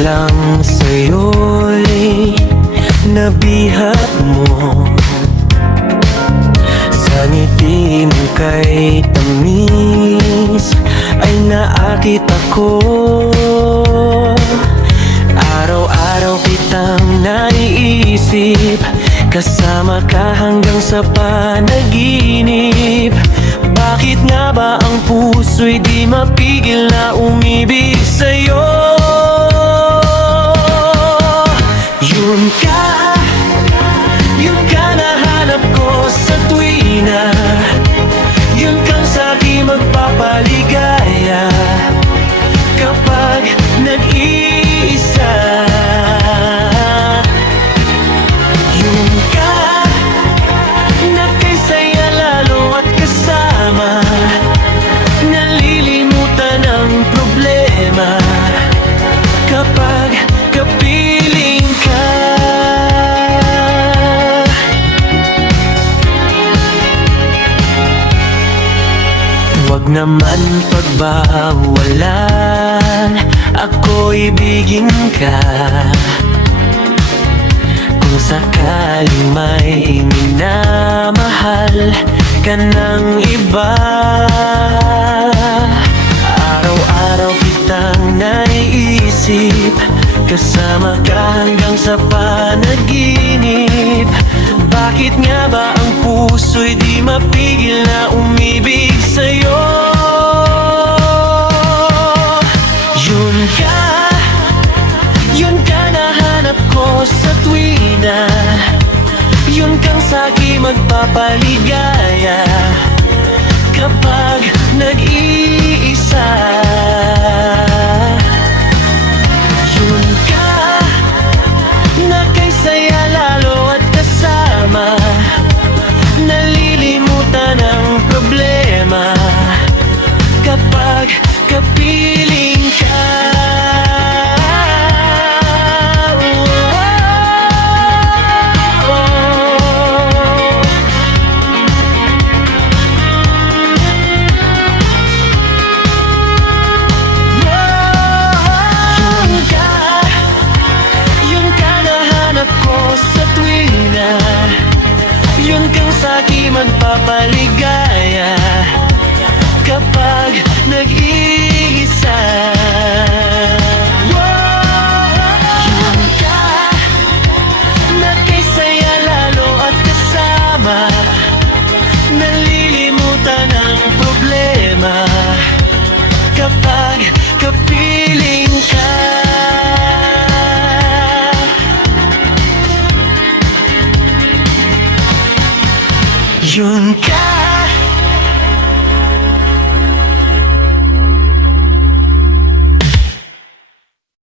lang sa'yo'y nabihat mo. Sa ngiti mo kay tamis ay naakit ako. Araw-araw kitang naiisip, kasama ka hanggang sa panaginip. Bakit nga ba ang puso'y di mapigil na umibig sa'yo? Yun ka nahanap ko sa tuwina. Yun kang sa'kin magpapaligaya kapag nag-iisa. Yun ka na kay saya lalo at kasama, nalilimutan ang problema kapag kapiling ka. Huwag naman pagbawalan, ako ibigin ka. Kung sakaling may minamahal ka ng iba, araw-araw kitang naiisip, kasama ka hanggang sa panaginip. Bakit nga ba ang puso'y di mapigil na umibig sa'yo? Yun ka nahanap ko sa tuwina. Yun kang sa'kin magpapaligaya kapag nag-iisa. Yun ka na kay saya lalo at kasama, nalilimutan ang problema kapag kapiling ka. Yun kang sa'kin magpapaligaya kapag nag-iisa. Yun ka na kay saya lalo at kasama, nalilimutan ang problema kapag kapiling ka. Yun ka